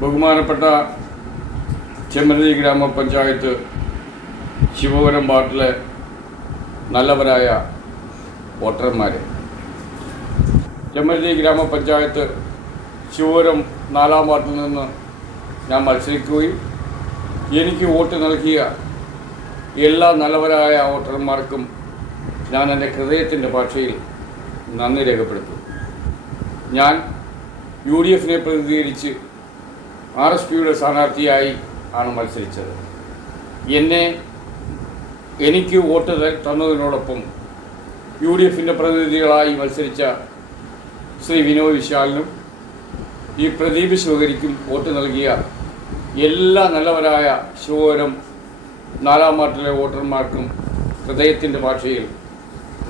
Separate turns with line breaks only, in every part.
ബഹുമാനപ്പെട്ട ചെമ്മരതി ഗ്രാമപഞ്ചായത്ത് ശിവപുരം വാർഡിലെ നല്ലവരായ വോട്ടർമാർ ചെമ്മരതി ഗ്രാമപഞ്ചായത്ത് ശിവപുരം നാലാം വാർഡിൽ നിന്ന് ഞാൻ മത്സരിക്കുകയും എനിക്ക് വോട്ട് നൽകിയ എല്ലാ നല്ലവരായ വോട്ടർമാർക്കും ഞാൻ എന്റെ ഹൃദയത്തിന്റെ ഭാഷയിൽ നന്ദി രേഖപ്പെടുത്തും ഞാൻ യു ഡി എഫിനെ പ്രതിനിധീകരിച്ച് ആർ എസ് പിയുടെ സ്ഥാനാർത്ഥിയായി ആണ് മത്സരിച്ചത്. എന്നെ എനിക്ക് വോട്ട് തന്നതിനോടൊപ്പം യു ഡി എഫിന്റെ പ്രതിനിധികളായി മത്സരിച്ച ശ്രീ വിനോദ് വിശാലിനും ഈ പ്രദീപ് ശിവകരിക്കും വോട്ട് നൽകിയ എല്ലാ നല്ലവരായ ശിവകരം നാലാം വാർഡിലെ വോട്ടർമാർക്കും ഹൃദയത്തിന്റെ ഭാഷയിൽ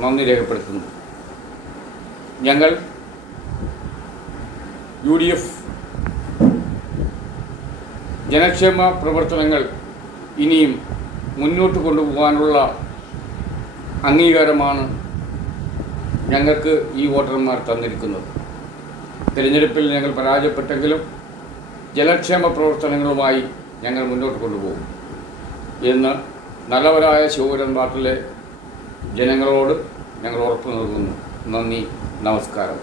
നന്ദി രേഖപ്പെടുത്തുന്നു. ഞങ്ങൾ യു ഡി എഫ് ജനക്ഷേമ പ്രവർത്തനങ്ങൾ ഇനിയും മുന്നോട്ട് കൊണ്ടുപോകാനുള്ള അംഗീകാരമാണ് ഞങ്ങൾക്ക് ഈ വോട്ടർമാർ തന്നിരിക്കുന്നത്. തിരഞ്ഞെടുപ്പിൽ ഞങ്ങൾ പരാജയപ്പെട്ടെങ്കിലും ജലക്ഷേമ പ്രവർത്തനങ്ങളുമായി ഞങ്ങൾ മുന്നോട്ട് കൊണ്ടുപോകും എന്ന് നല്ലവരായ ശിവപുരം നാട്ടിലെ ജനങ്ങളോട് ഞങ്ങൾ ഉറപ്പു നൽകുന്നു. നന്ദി നമസ്കാരം.